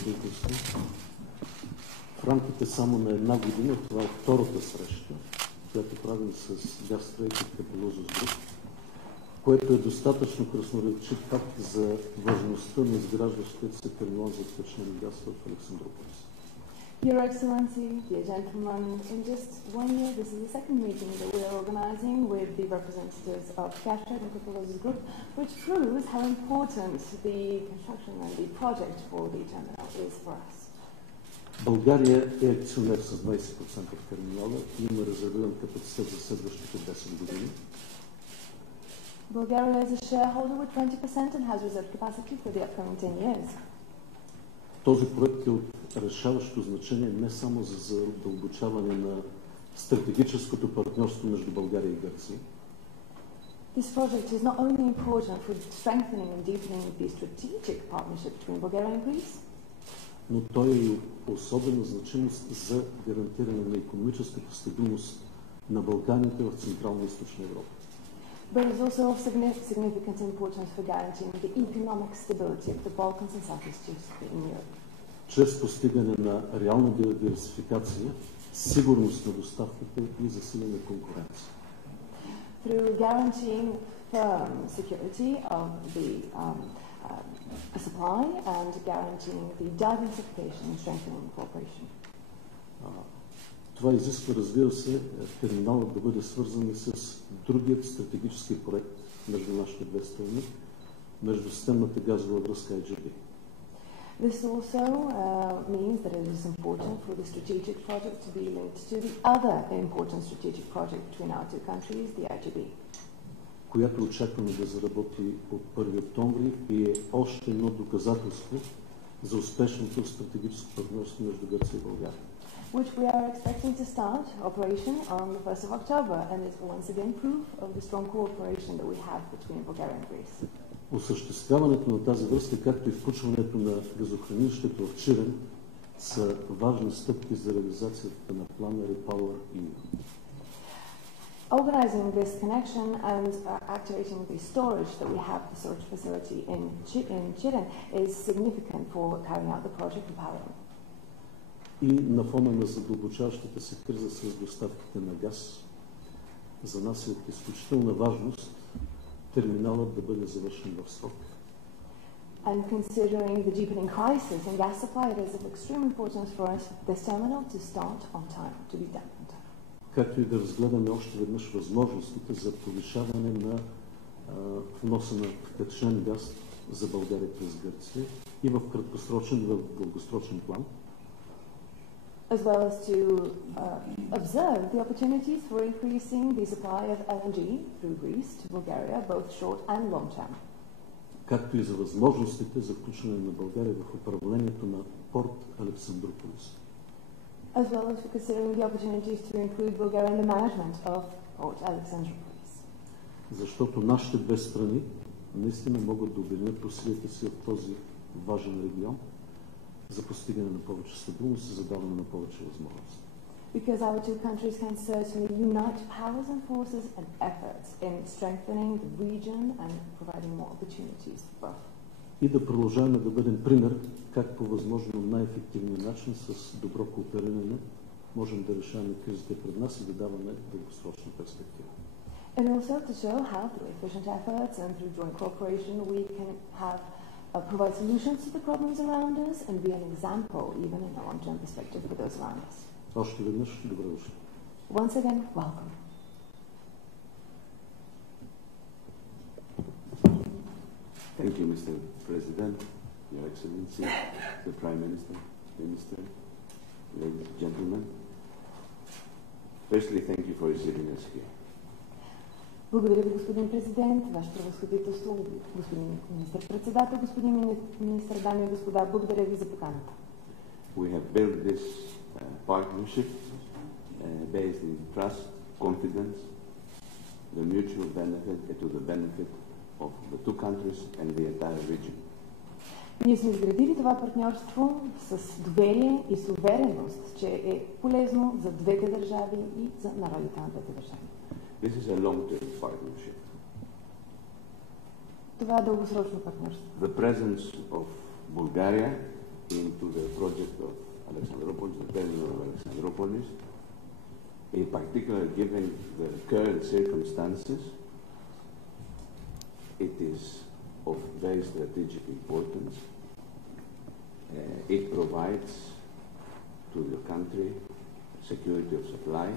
строителство. В рамките само на една година, това е втората среща, която правим с Gastrade и Copelouzos Group, което е достатъчно красноречив факт за важността на изграждащия се терминал за втечнен газ в Александруполис. Your Excellency, dear gentlemen, in just 1 year, this is the second meeting that we are organizing with the representatives of Gastrade and Copelouzos Group, which proves how important the construction and the project for the terminal is for us. България е акционер с 20% в терминала и има резервиран капацитет за следващите 10 години. Bulgaria is a shareholder with 20% and has reserved capacity for the upcoming 10 years. Този проект е от решаващо значение не само за задълбочаване на стратегическото партньорство между България и Гърция. This project is not only important for strengthening and deepening the strategic partnership between Bulgaria and Greece, но той е особена значимост за гарантиране на икономическата стабилност на Балканите в Централна и Източна Европа. But it is also of significant importance for guaranteeing the economic stability of the Balkans and Southeast in Europe. Чрез постигане на реална диверсификация, сигурност на доставките и засилена конкуренция. Through guaranteeing firm security of the supply and guaranteeing the diversification and strengthening cooperation. Това изисква, разбира се, терминалът да бъде свързан и с другият стратегически проект между нашите две страни, между системната газова връзка IGB. This also means that it is important for the strategic project to be linked to the other important strategic project between our two countries, the IGB. Която очакваме да заработи от 1 октомври и е още едно доказателство за успешното стратегическо партньорство между Гърция и България. Which we are expecting to start operation on the 1st of October, and is once again proof of the strong cooperation that we have between Bulgaria and Greece. Осъществяването на тази връзка, както и включването на газохранилището в Чирен, са важни стъпки за реализацията на плана Repower EU. Organizing this connection and activating the storage that we have, the storage facility in Chiren, is significant for carrying out the project Repower. И на фона на задълбочаващата се криза с доставките на газ, за нас е от изключителна важност терминалът да бъде завършен в срок. And considering the deepening crisis in gas supply, it is of extreme importance for us this terminal to start on time, to be done on time. Както и да разгледаме още веднъж възможностите за повишаване на вноса на втечнен газ за България през Гърция и в краткосрочен и в дългосрочен план. As well as to observe the opportunities for increasing the supply of LNG through Greece to Bulgaria, both short and long term. Както и за възможностите за включване на България в управлението на порт Александруполис. As well as for considering the opportunities to include Bulgaria in the management of port Alexandrupolis. Защото нашите две страни наистина могат да обединят усилията си в този важен регион за постигане на повече стабилност и за даване на повече възможности. Because our two countries can certainly unite powers and forces and efforts in strengthening the region and providing more opportunities for both. И да продължаваме да бъдем пример как по възможно най-ефективния начин с добро коопериране можем да решаваме кризите пред нас и да даваме дългосрочна перспектива. And also to show how through efficient efforts and through joint cooperation we can have provide solutions to the problems around us and be an example even in a long-term perspective for those around us. Още веднъж добре дошли. Once again, welcome. Thank you, Mr. President, Your Excellency, the Prime Minister, Minister, ladies and gentlemen. Firstly, thank you for receiving us here. Благодаря ви, господин президент, ваше превъзходителство, господин министър-председател, господин министър, дами и господа, благодаря ви за поканата. We have built this partnership based in trust, confidence, the mutual benefit to the benefit of the two countries and the entire region. Ние сме изградили това партньорство с доверие и с увереност, че е полезно за двете държави и за народите на двете държави. This is a long-term partnership. Това е дългосрочно партньорство. The presence of Bulgaria into the project of Alexandruполis, the terminal of Alexandruполis. In particular, given the current circumstances, it is of very strategic importance. It provides to the country security of supply,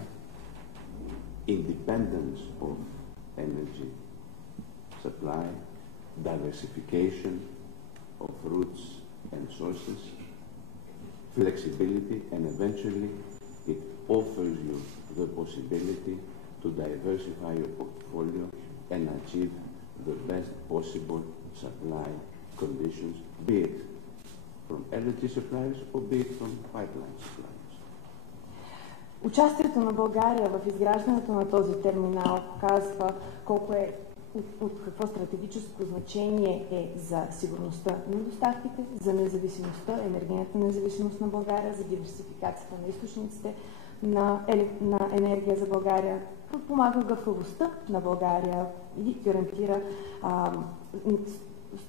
independence of energy supply, diversification of routes and sources, flexibility, and eventually it offers you the possibility to diversify your portfolio and achieve the best possible supply conditions, be it from energy suppliers or be it from pipeline suppliers. Участието на България в изграждането на този терминал показва колко е от какво стратегическо значение е за сигурността на доставките, за независимостта, енергийната независимост на България, за диверсификацията на източниците на енергия за България, подпомага гъвкавостта на България и гарантира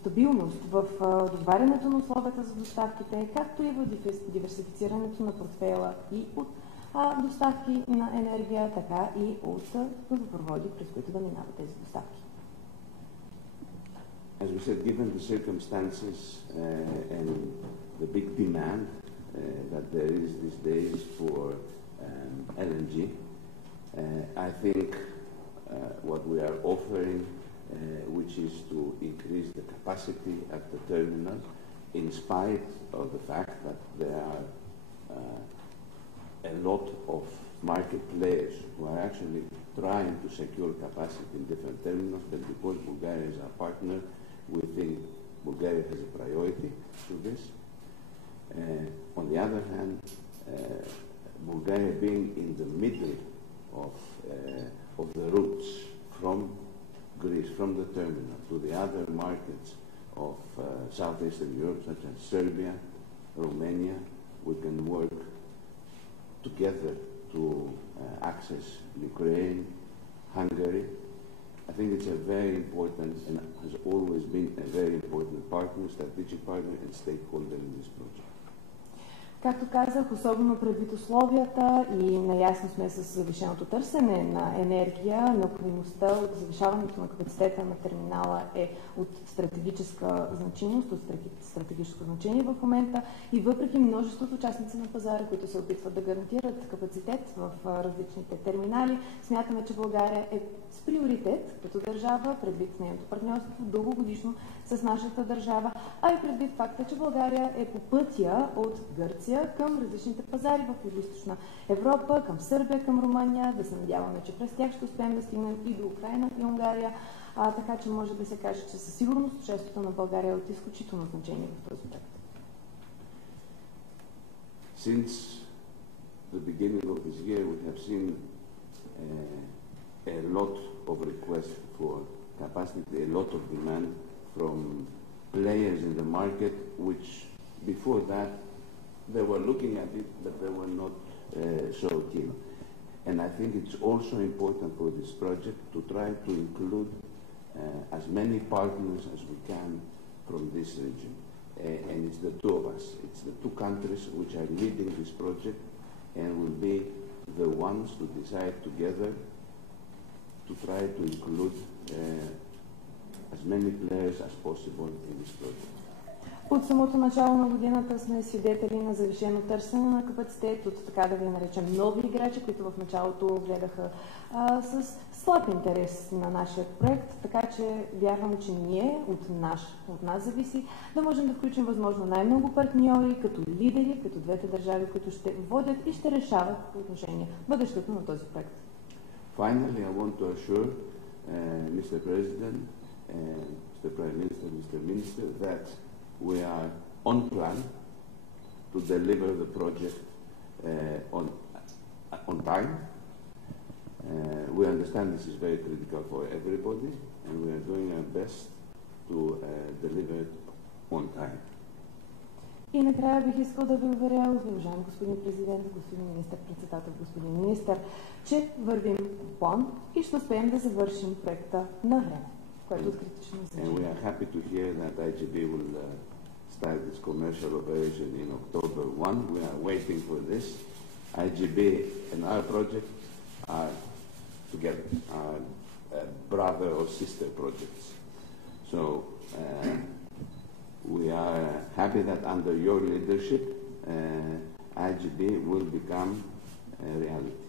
стабилност в договарянето на условията за доставките, както и в диверсифицирането на портфейла и от доставки на енергия, така и от газопроводи, през които да минават тези доставки. As we said, given the circumstances and the big demand that there is these days for LNG, I think what we are offering, which is to increase the capacity at the terminal, in spite of the fact that there are a lot of market players who are actually trying to secure capacity in different terminals, but because Bulgaria is our partner, we think Bulgaria has a priority to this. On the other hand, Bulgaria being in the middle of the routes from Greece, from the terminal to the other markets of Southeastern Europe, such as Serbia, Romania, we can work together to access Ukraine, Hungary. I think it's a very important and has always been a very important partner, strategic partner and stakeholder in this project. Както казах, особено предвид условията и наясно сме с завишеното търсене на енергия, необходимостта от завишаването на капацитета на терминала е от стратегическа значимост, от стратегическо значение в момента и въпреки множеството участници на пазара, които се опитват да гарантират капацитет в различните терминали, смятаме, че България е с приоритет като държава, предвид нейното партньорство дългогодишно с нашата държава, а и предвид факта, че България е по пътя от Гърция към различните пазари в Източна Европа, към Сърбия, към Румъния, да се надяваме, че през тях ще успеем да стигнем и до Украина и Унгария, така че може да се каже, че със сигурност участието на България е от изключително значение в този проект. Since the beginning of this year, we have seen a lot of requests for capacity, a lot of demand from players in the market, which before that they were looking at it, but they were not so keen. And I think it's also important for this project to try to include as many partners as we can from this region. And it's the two of us. It's the two countries which are leading this project and will be the ones to decide together to try to include as many players as possible in this project. От самото начало на годината сме свидетели на завишено търсене на капацитет от, така да ви наречем, нови играчи, които в началото гледаха с слаб интерес на нашия проект, така че вярвам, че ние, от нас зависи, да можем да включим възможно най-много партньори, като лидери, като двете държави, които ще водят и ще решават по отношение бъдещето на този проект. Finally, I want to assure Mr. President, Mr. Prime Minister, Mr. Minister, that we are on plan to deliver the project on time. We understand this is very critical for everybody, and we are doing our best to deliver it on time. И накрая бих искал да ви уверя, уважаем господин президент, господин министър-председател, господин министър, че вървим в план и ще успеем да завършим проекта на време, което е от критично значение. And we are happy to hear that IGB will start its commercial operation in October 1. We are waiting for this. IGB and our project are together, are brother or sister projects. So we are happy that under your leadership, IGB will become a reality.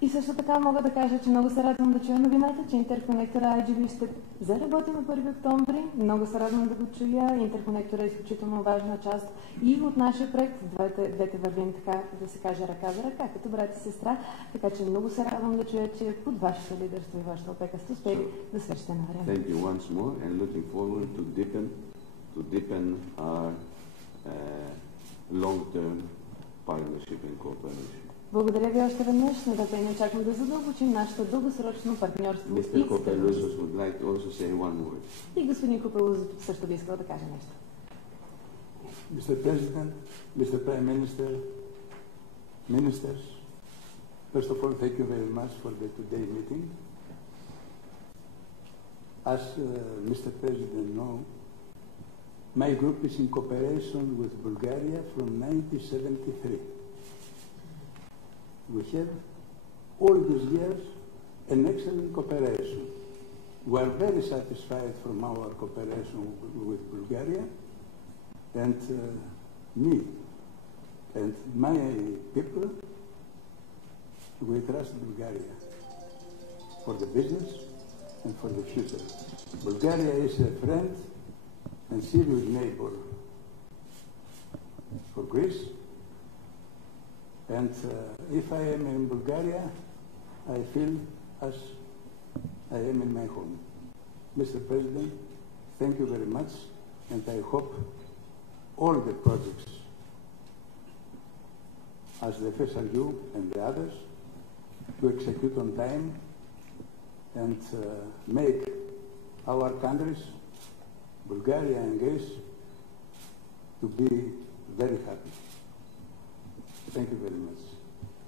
И също така мога да кажа, че много се радвам да чуя новината, че интерконектора IGB ще заработи на 1 октомври. Много се радвам да го чуя. Интерконектора е изключително важна част и от нашия проект. Двете вървим, така да се каже, ръка за ръка, като брат и сестра. Така че много се радвам да чуя, че под вашето лидерство и вашето опека сте успели да свършите на време. Thank you once more and looking forward to deepen our long-term partnership and cooperation. Благодаря ви още веднъж. С нетърпение очаквам да задълбочим нашето дългосрочно партньорство. Mr. Copelouzos would like to also say one word. И господин Copelouzos също би искал да каже нещо. Mr. President, Mr. Prime Minister, Ministers, first of all, thank you very much for the today meeting. As Mr. President knows, my group is in cooperation with Bulgaria from 1973. We have all these years an excellent cooperation. We are very satisfied from our cooperation with Bulgaria, and me and my people, we trust Bulgaria for the business and for the future. Bulgaria is a friend and serious neighbor for Greece. And if I am in Bulgaria, I feel as I am in my home. Mr. President, thank you very much, and I hope all the projects, as the FSRU and the others, to execute on time and make our countries, Bulgaria and Greece, to be very happy. Thank you very much.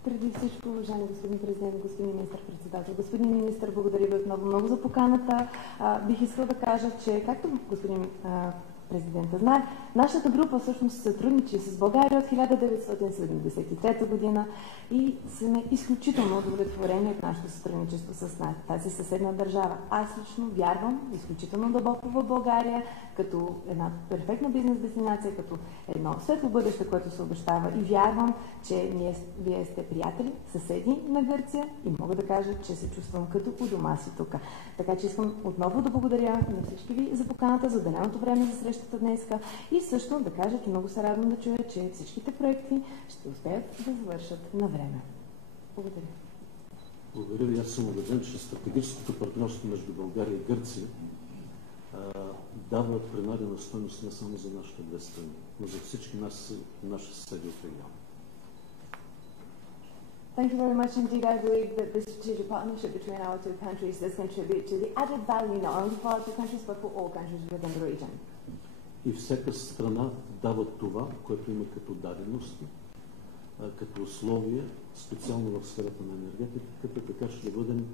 Преди всичко, уважаеми господин президент, господин министър-председател, господин министър, благодаря ви отново много за поканата. Бих искал да кажа, че както господин президента знае, нашата група всъщност сътрудничи с България от 1973 година и сме изключително удовлетворени от нашето сътрудничество с тази съседна държава. Аз лично вярвам изключително дълбоко в България, като една перфектна бизнес дестинация, като едно светло бъдеще, което се обещава, и вярвам, че вие сте приятели, съседи на Гърция и мога да кажа, че се чувствам като у дома си тук. Така че искам отново да благодаря на всички ви за поканата, за отделеното време за срещата днеска и също да кажа, че много се радвам да чуя, че всичките проекти ще успеят да завършат на време. Благодаря. Благодаря ви. Аз съм убеден, че стратегическото партньорство между България и Гърция дава принадена стойност не само за нашите две страни, но за всички наши съседи от региона. Thank you very much indeed. I believe that this strategic partnership between our two countries does contribute to the added value not only for our two countries but for all countries within the region. И всяка страна дава това, което има като дадености, като условия, специално в сферата на енергетиката, така че да бъдем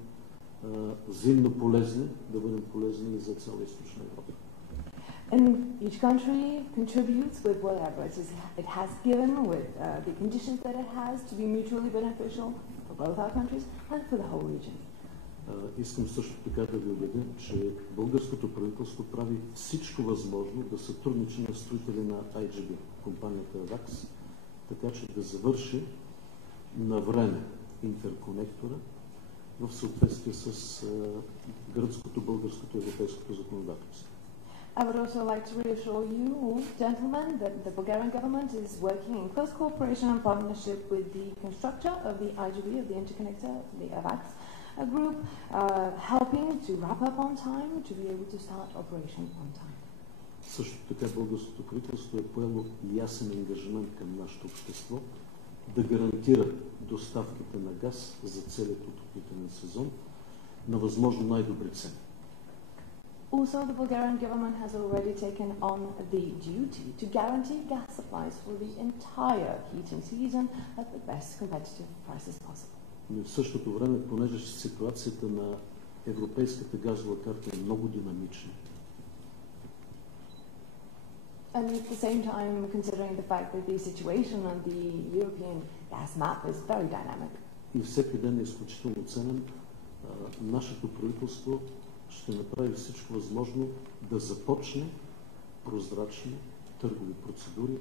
взаимно полезни, да бъдем полезни и за цяла Източна Европа. And each country contributes with whatever it has given, with the conditions that it has to be mutually beneficial for both our countries and for the whole region. Искам също така да ви убедя, че българското правителство прави всичко възможно да сътрудничи на строители на IGB, компанията ВАКС, така че да завърши на време интерконектора в съответствие с гръцкото, българското и европейското законодателство. I would also like to reassure you, gentlemen, that the Bulgarian government is working in close cooperation and partnership with the constructor of the IGB, of the interconnector, the AVAX group, helping to wrap up on time, to be able to start operation on time. Също така българското правителство е поело ясен ангажимент към нашето общество да гарантира доставките на газ за целият отоплителен сезон на възможно най-добри цени. Also, the Bulgarian government has already taken on the duty to guarantee gas supplies for the entire heating season at the best competitive prices possible. Но в същото време, понеже ситуацията на европейската газова карта е много динамична. And at the same time, considering the fact that the situation on the European gas map is very dynamic. И всеки ден е изключително ценен. Нашето правителство ще направи всичко възможно да започне прозрачни търгови процедури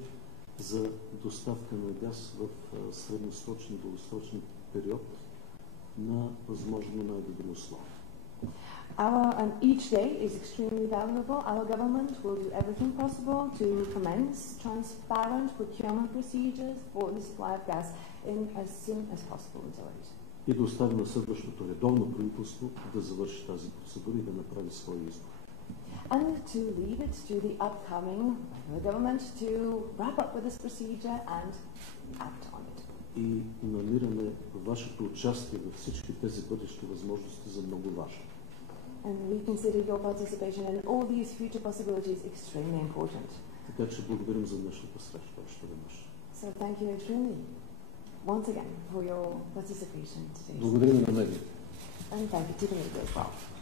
за доставка на газ в средносрочен и дългосрочен период на възможно най-добри условия. And each day is extremely valuable. Our government will do everything possible to commence transparent procurement procedures for the supply of gas in as soon as possible in Този. И да остави на следващото редовно правителство да завърши тази процедура и да направи своя избор. And to leave it to the upcoming government to wrap up with this procedure and act on it. И намираме вашето участие във всички тези бъдещи възможности за много важно. And we consider your participation in all these future possibilities extremely important. Така че благодарим за днешната среща още веднъж. So thank you extremely once again for your participation today. Благодарим на медиите. And thank you to the media as well.